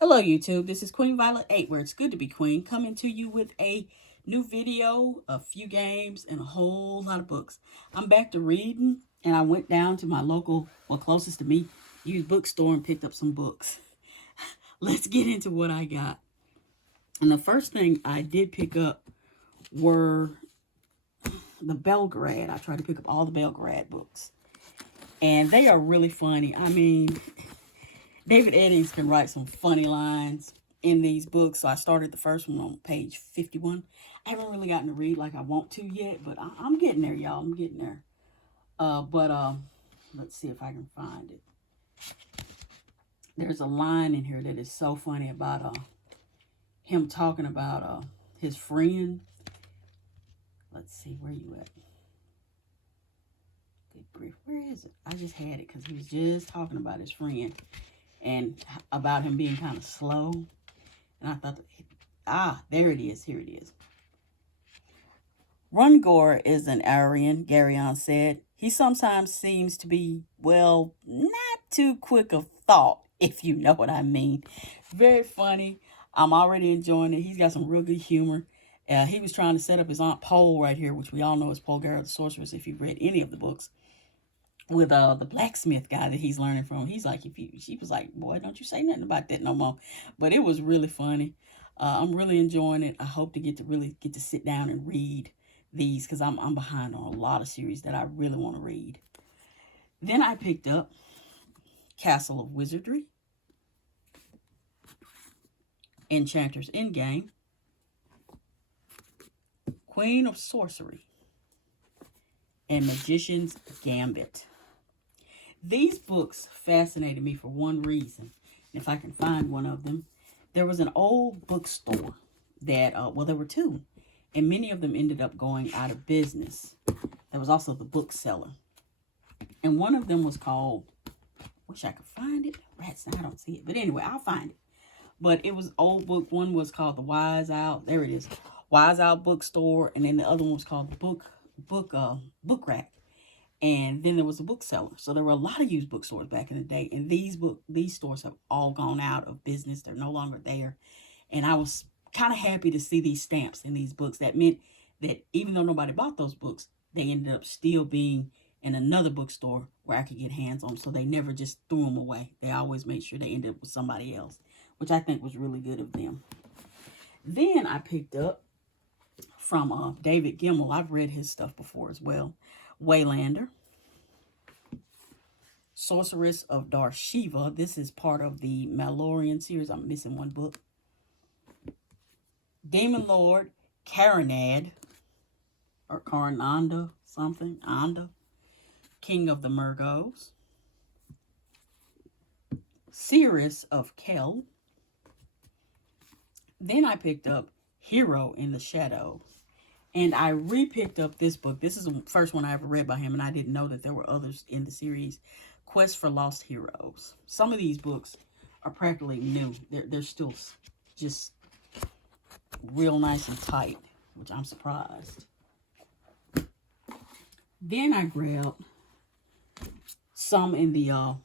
Hello YouTube, this is Queen Violet 8, where it's good to be queen, coming to you with a new video, a few games, and a whole lot of books. I'm back to reading, and I went down to my local, closest to me, used bookstore and picked up some books. Let's get into what I got. And the first thing I did pick up were the Belgrade. I tried to pick up all the Belgrade books. And they are really funny. I mean, David Eddings can write some funny lines in these books. So I started the first one on page 51. I haven't really gotten to read like I want to yet, but I'm getting there, y'all. I'm getting there. Let's see if I can find it. There's a line in here that is so funny about him talking about his friend. Let's see, where you at? Good grief, where is it? I just had it because he was just talking about his friend and about him being kind of slow. And I thought, there it is. Here it is. Rungor is an Aryan, Garyon said. He sometimes seems to be, well, not too quick of thought, if you know what I mean. Very funny. I'm already enjoying it. He's got some real good humor. He was trying to set up his Aunt Pole right here, which we all know is Polgara the Sorceress, if you've read any of the books, with the blacksmith guy that he's learning from. He's like, she was like, boy, don't you say nothing about that no more. But it was really funny. I'm really enjoying it. I hope to really get to sit down and read these, because I'm behind on a lot of series that I really want to read. Then I picked up Castle of Wizardry, Enchanter's Endgame, Queen of Sorcery, and Magician's Gambit. These books fascinated me for one reason. If I can find one of them, there was an old bookstore that, there were two, and many of them ended up going out of business. There was also the bookseller. And one of them was called, wish I could find it. Rats, I don't see it. But anyway, I'll find it. But it was old book. One was called the Wise Out. There it is. Wise Out Bookstore. And then the other one was called the Book Rack. And then there was a bookseller. So there were a lot of used bookstores back in the day. And these stores have all gone out of business. They're no longer there. And I was kind of happy to see these stamps in these books. That meant that even though nobody bought those books, they ended up still being in another bookstore where I could get hands on them. So they never just threw them away. They always made sure they ended up with somebody else, which I think was really good of them. Then I picked up from David Gemmell. I've read his stuff before as well. Waylander, Sorceress of Darshiva. This is part of the Malorian series. I'm missing one book. Demon Lord Caranad, or Carananda, something, Anda, King of the Murgos. Seeress of Kel. Then I picked up Hero in the Shadows. And I re-picked up this book. This is the first one I ever read by him, and I didn't know that there were others in the series. Quest for Lost Heroes. Some of these books are practically new. They're still just real nice and tight, which I'm surprised. Then I grabbed some in the,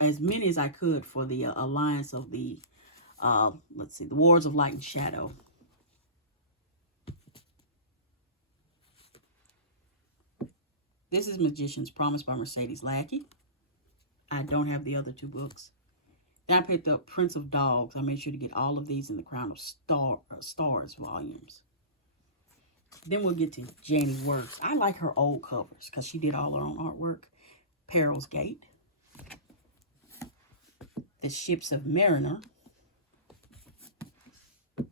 as many as I could for the Alliance of the, the Wars of Light and Shadow. This is Magician's Promise by Mercedes Lackey. I don't have the other two books. Then I picked up Prince of Dogs. I made sure to get all of these in the Crown of Stars volumes. Then we'll get to Janie Works. I like her old covers because she did all her own artwork. Peril's Gate, The Ships of Mariner,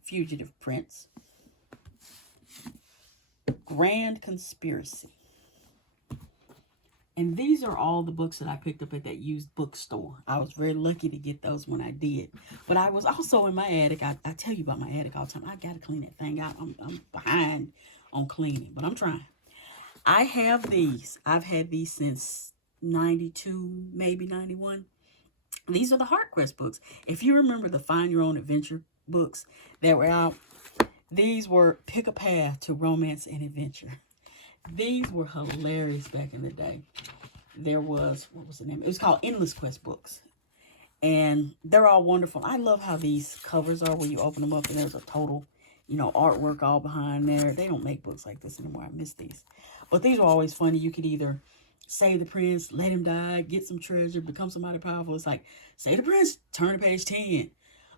Fugitive Prince, Grand Conspiracy. And these are all the books that I picked up at that used bookstore. I was very lucky to get those when I did. But I was also in my attic. I tell you about my attic all the time. I got to clean that thing out. I'm behind on cleaning, but I'm trying. I have these. I've had these since 92, maybe 91. These are the HeartQuest books. If you remember the Find Your Own Adventure books that were out, these were Pick a Path to Romance and Adventure. These were hilarious back in the day. There was, what was the name? It was called Endless Quest books. And they're all wonderful. I love how these covers are when you open them up and there's a total, artwork all behind there. They don't make books like this anymore. I miss these. But these are always funny. You could either save the prince, let him die, get some treasure, become somebody powerful. It's like, save the prince, turn to page 10.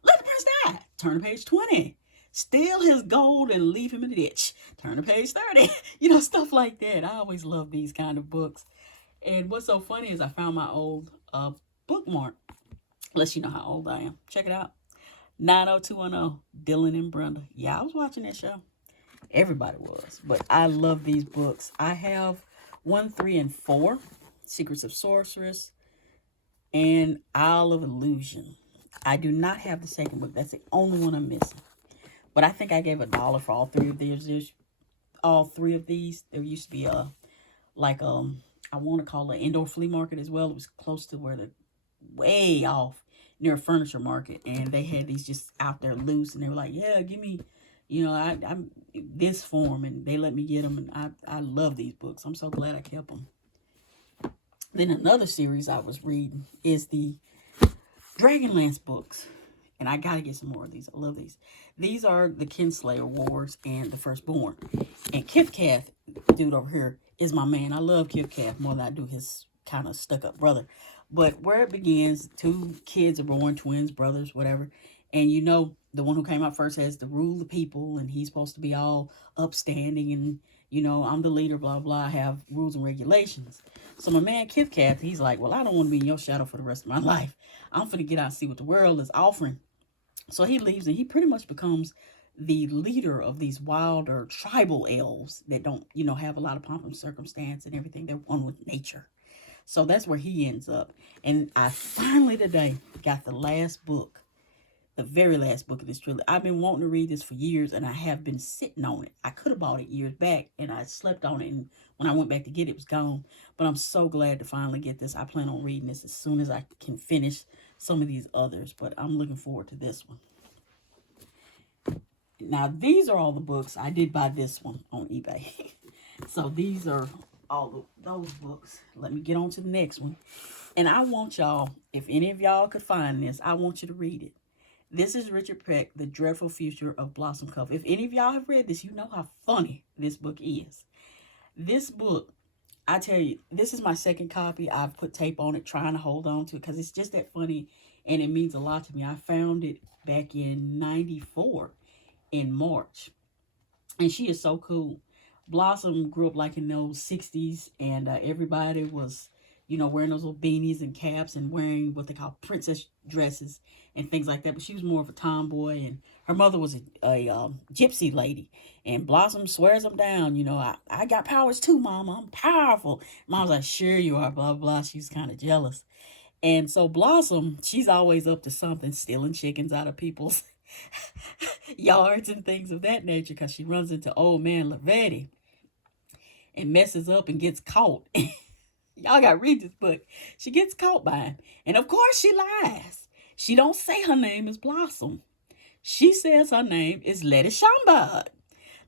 Let the prince die, turn to page 20. Steal his gold and leave him in the ditch, turn to page 30. Stuff like that. I always love these kind of books. And what's so funny is I found my old bookmark. Lets you know how old I am. Check it out. 90210, Dylan and Brenda. Yeah, I was watching that show. Everybody was. But I love these books. I have 1, 3, and 4. Secrets of Sorceress and Isle of Illusion. I do not have the second book. That's the only one I'm missing. But I think I gave $1 for all three of these. There's all three of these. There used to be I want to call it an indoor flea market as well. It was close to where the way off near a furniture market, and they had these just out there loose, and they were like, yeah, give me, I'm this form, and they let me get them, and I love these books. I'm so glad I kept them. Then another series I was reading is the Dragonlance books, and I gotta get some more of these. I love these. These are the Kinslayer Wars and the Firstborn, and Kith Kath, dude over here, is my man. I love Kith Kath more than I do his kind of stuck-up brother. But where it begins, 2 kids are born, twins, brothers, whatever. And the one who came out first has to rule the people, and he's supposed to be all upstanding, and, I'm the leader, blah, blah, I have rules and regulations. So my man, Kith Kath, he's like, well, I don't want to be in your shadow for the rest of my life. I'm finna get out and see what the world is offering. So he leaves, and he pretty much becomes the leader of these wilder tribal elves that don't, have a lot of pomp and circumstance and everything. They're one with nature. So that's where he ends up. And I finally today got the last book, the very last book of this trilogy. I've been wanting to read this for years, and I have been sitting on it. I could have bought it years back, and I slept on it, and when I went back to get it, it was gone. But I'm so glad to finally get this. I plan on reading this as soon as I can finish some of these others, but I'm looking forward to this one. Now, these are all the books. I did buy this one on eBay. So these are all those books. Let me get on to the next one. And I want y'all, if any of y'all could find this, I want you to read it. This is Richard Peck, The Dreadful Future of Blossom Cove. If any of y'all have read this, you know how funny this book is. This book, I tell you, this is my second copy. I've put tape on it, trying to hold on to it, because it's just that funny, and it means a lot to me. I found it back in 94 in March, and she is so cool. Blossom grew up like in those 60s, and everybody was, wearing those little beanies and caps and wearing what they call princess dresses and things like that. But she was more of a tomboy, and her mother was a gypsy lady. And Blossom swears them down, I got powers too, Mama. I'm powerful. Mom's like, sure you are, blah, blah. She's kind of jealous. And so Blossom, she's always up to something, stealing chickens out of people's yards and things of that nature, because she runs into old man Laverty and messes up and gets caught. Y'all gotta read this book. She gets caught by him, and of course she lies. She don't say her name is Blossom. She says her name is Letty Schomburg.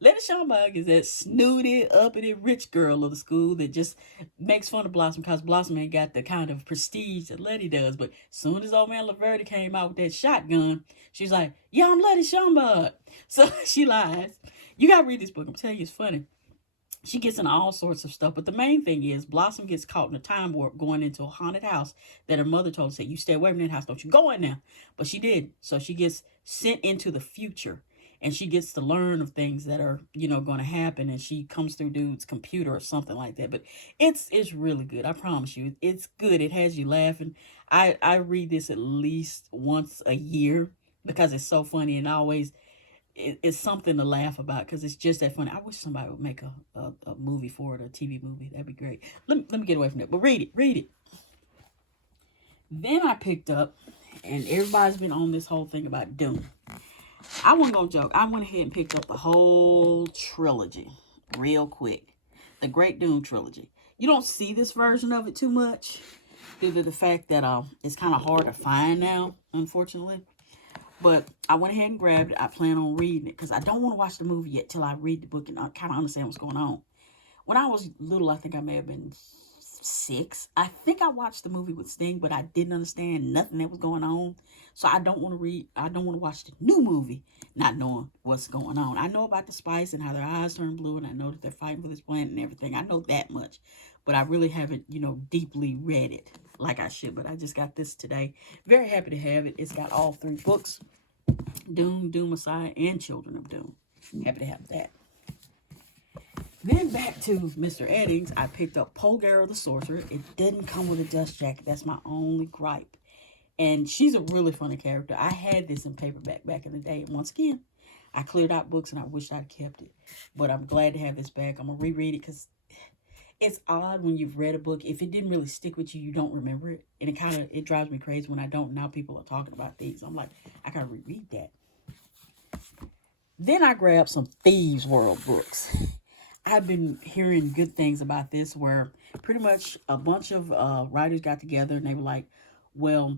Letty Schomburg is that snooty, uppity, rich girl of the school that just makes fun of Blossom because Blossom ain't got the kind of prestige that Letty does. But soon as old man Laverty came out with that shotgun, she's like, yeah, I'm Letty Schomburg. So she lies. You gotta read this book. I'm telling you, it's funny. She gets in all sorts of stuff. But the main thing is Blossom gets caught in a time warp going into a haunted house that her mother told her, say, you stay away from that house. Don't you go in there. But she did. So she gets sent into the future. And she gets to learn of things that are, going to happen. And she comes through dude's computer or something like that. But it's really good. I promise you. It's good. It has you laughing. I read this at least once a year because it's so funny. And always it's something to laugh about because it's just that funny. I wish somebody would make a movie for it, a TV movie. That'd be great. Let me get away from that. But read it. Then I picked up, and everybody's been on this whole thing about Dune. I wasn't going to joke. I went ahead and picked up the whole trilogy real quick. The Great Dune trilogy. You don't see this version of it too much due to the fact that it's kind of hard to find now, unfortunately. But I went ahead and grabbed it. I plan on reading it because I don't want to watch the movie yet till I read the book and I kind of understand what's going on. When I was little, I think I may have been 6. I think I watched the movie with Sting, but I didn't understand nothing that was going on. So I don't want to watch the new movie not knowing what's going on. I know about the spice and how their eyes turn blue, and I know that they're fighting for this planet and everything. I know that much. But I really haven't, deeply read it like I should. But I just got this today. Very happy to have it. It's got all 3 books. Doom, Doom Messiah, and Children of Doom. Happy to have that. Then back to Mr. Eddings, I picked up Polgara the Sorcerer. It didn't come with a dust jacket. That's my only gripe. And she's a really funny character. I had this in paperback back in the day. And once again, I cleared out books and I wished I'd kept it. But I'm glad to have this back. I'm going to reread it because it's odd when you've read a book. If it didn't really stick with you, you don't remember it. And it drives me crazy when I don't. Now people are talking about these. I'm like, I got to reread that. Then I grabbed some Thieves World books. I've been hearing good things about this where pretty much a bunch of writers got together and they were like, well,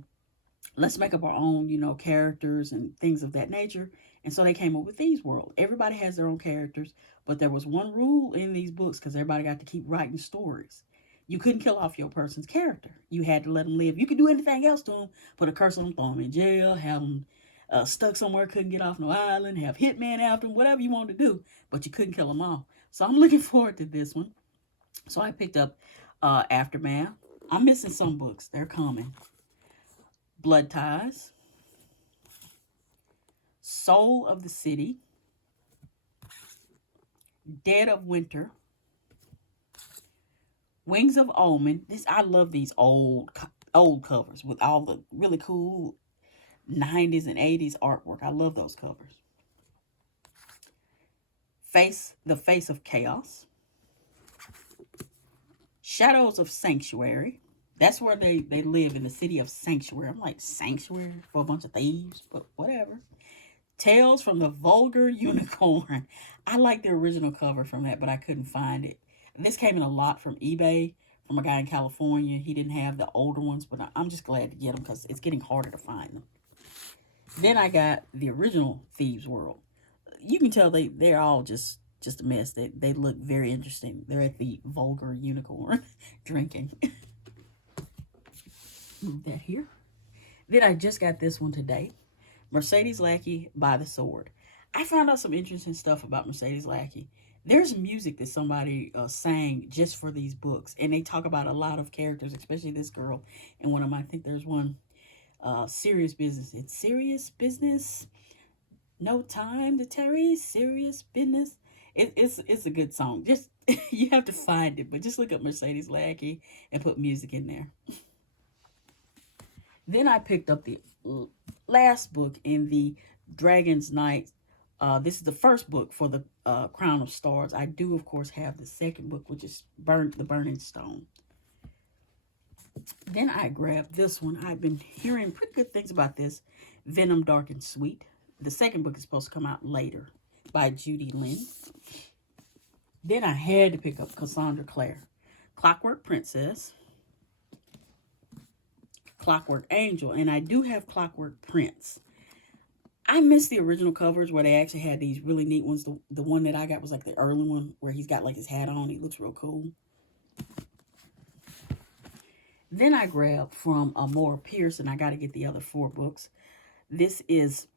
let's make up our own, characters and things of that nature. And so they came up with Thieves World. Everybody has their own characters, but there was one rule in these books because everybody got to keep writing stories. You couldn't kill off your person's character. You had to let them live. You could do anything else to them, put a curse on them, throw them in jail, have them stuck somewhere, couldn't get off no island, have hitman after them, whatever you wanted to do, but you couldn't kill them all. So I'm looking forward to this one. So I picked up Aftermath. I'm missing some books. They're coming. Blood Ties. Soul of the City. Dead of Winter. Wings of Omen. I love these old covers with all the really cool 90s and 80s artwork. I love those covers. The Face of Chaos. Shadows of Sanctuary. That's where they live, in the city of Sanctuary. I'm like, Sanctuary for a bunch of thieves, but whatever. Tales from the Vulgar Unicorn. I like the original cover from that, but I couldn't find it. This came in a lot from eBay from a guy in California. He didn't have the older ones, but I'm just glad to get them because it's getting harder to find them. Then I got the original Thieves World. You can tell they're all just a mess. They look very interesting. They're at the Vulgar Unicorn drinking. Move that here. Then I just got this one today. Mercedes Lackey by the Sword. I found out some interesting stuff about Mercedes Lackey. There's music that somebody sang just for these books. And they talk about a lot of characters, especially this girl. And one of them, I think there's one, Serious Business. It's Serious Business. No time to tarry. Serious Business. It's a good song. Just you have to find it. But just look up Mercedes Lackey and put music in there. Then I picked up the last book in the Dragon's Night. This is the first book for the Crown of Stars. I do, of course, have the second book, which is The Burning Stone. Then I grabbed this one. I've been hearing pretty good things about this. Venom, Dark and Sweet. The second book is supposed to come out later by Judy Lynn. Then I had to pick up Cassandra Clare. Clockwork Princess. Clockwork Angel. And I do have Clockwork Prince. I miss the original covers where they actually had these really neat ones. The one that I got was like the early one where he's got like his hat on. He looks real cool. Then I grabbed from Maura Pierce, and I got to get the other 4 books. This is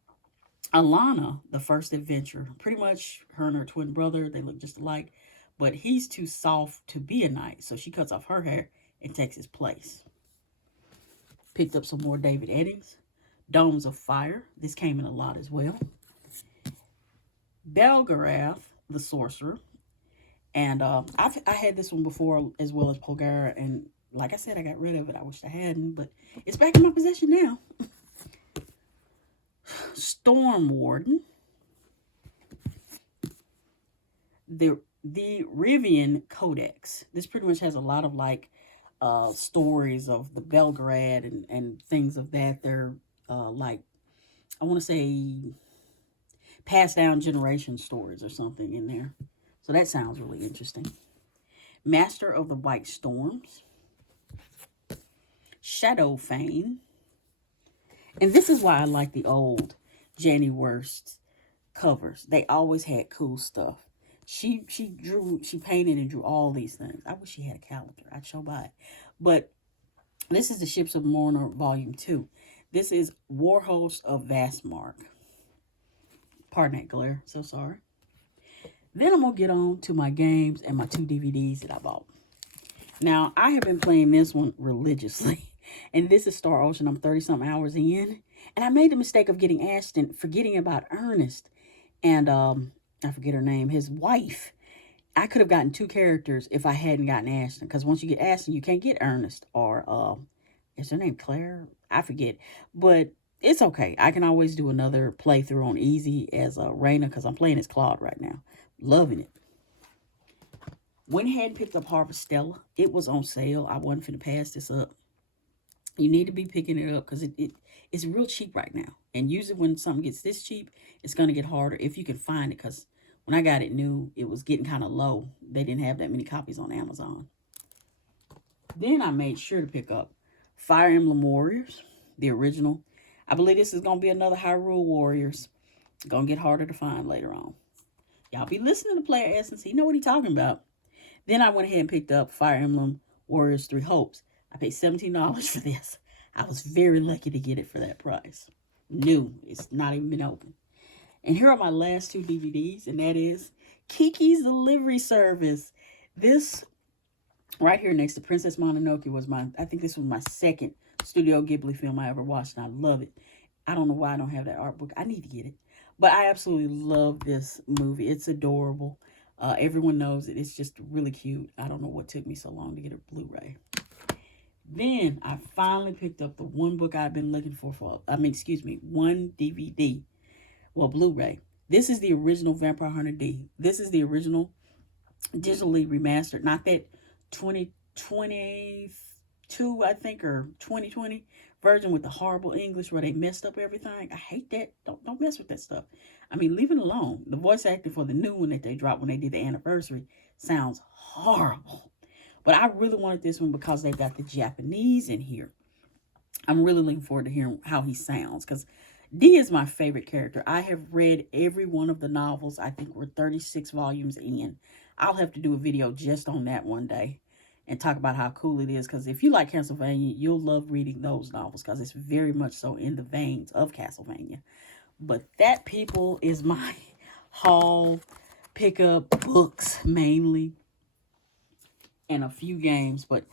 Alana, the First Adventure. Pretty much her and her twin brother, they look just alike. But he's too soft to be a knight, so she cuts off her hair and takes his place. Picked up some more David Eddings. Domes of Fire. This came in a lot as well. Belgarath, the Sorcerer. And I had this one before as well as Polgara. And like I said, I got rid of it. I wish I hadn't, but it's back in my possession now. Storm Warden. The Rivian Codex. This pretty much has a lot of like stories of the Belgariad and things of that. They're like, I want to say passed down generation stories or something in there. So that sounds really interesting. Master of the White Storms. Shadowfane. And this is why I like the old Janie Wurst covers. They always had cool stuff. She painted and drew all these things. I wish she had a calendar. I'd show by it. But this is the Ships of Mordor Volume 2. This is Warhost of Vastmark. Pardon that glare. So sorry. Then I'm going to get on to my games and my 2 DVDs that I bought. Now, I have been playing this one religiously. And this is Star Ocean. I'm 30-something hours in. And I made the mistake of getting Ashton, forgetting about Ernest. And I forget her name, his wife. I could have gotten 2 characters if I hadn't gotten Ashton. Because once you get Ashton, you can't get Ernest. Or, is her name Claire? I forget. But it's okay. I can always do another playthrough on easy as Raina. Because I'm playing as Claude right now. Loving it. Went ahead and picked up Harvestella. It was on sale. I wasn't finna pass this up. You need to be picking it up because it's real cheap right now. And usually when something gets this cheap, it's going to get harder if you can find it. Because when I got it new, it was getting kind of low. They didn't have that many copies on Amazon. Then I made sure to pick up Fire Emblem Warriors, the original. I believe this is going to be another Hyrule Warriors. Going to get harder to find later on. Y'all be listening to Player Essence. You know what he's talking about. Then I went ahead and picked up Fire Emblem Warriors 3 Hopes. I paid $17 for this. I was very lucky to get it for that price. New. It's not even been open. And here are my last 2 DVDs, and that is Kiki's Delivery Service. This right here next to Princess Mononoke was I think this was my second Studio Ghibli film I ever watched, and I love it. I don't know why I don't have that art book. I need to get it. But I absolutely love this movie. It's adorable. Everyone knows it. It's just really cute. I don't know what took me so long to get a Blu-ray. Then I finally picked up the one book I've been looking for one DVD. Well, Blu-ray. This is the original Vampire Hunter D. This is the original digitally remastered. Not that 2022, I think, or 2020 version with the horrible English where they messed up everything. I hate that. Don't mess with that stuff. I mean, leave it alone. The voice acting for the new one that they dropped when they did the anniversary sounds horrible. But I really wanted this one because they got the Japanese in here. I'm really looking forward to hearing how he sounds because D is my favorite character. I have read every one of the novels. I think we're 36 volumes in. I'll have to do a video just on that one day and talk about how cool it is. Because if you like Castlevania, you'll love reading those novels because it's very much so in the veins of Castlevania. But that, people, is my haul pickup books mainly. And a few games, but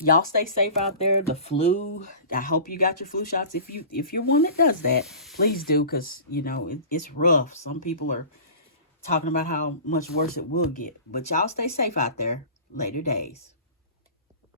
y'all stay safe out there. The flu, I hope you got your flu shots. If you're one that does that, please do, because you know it's rough. Some people are talking about how much worse it will get, but y'all stay safe out there. Later days.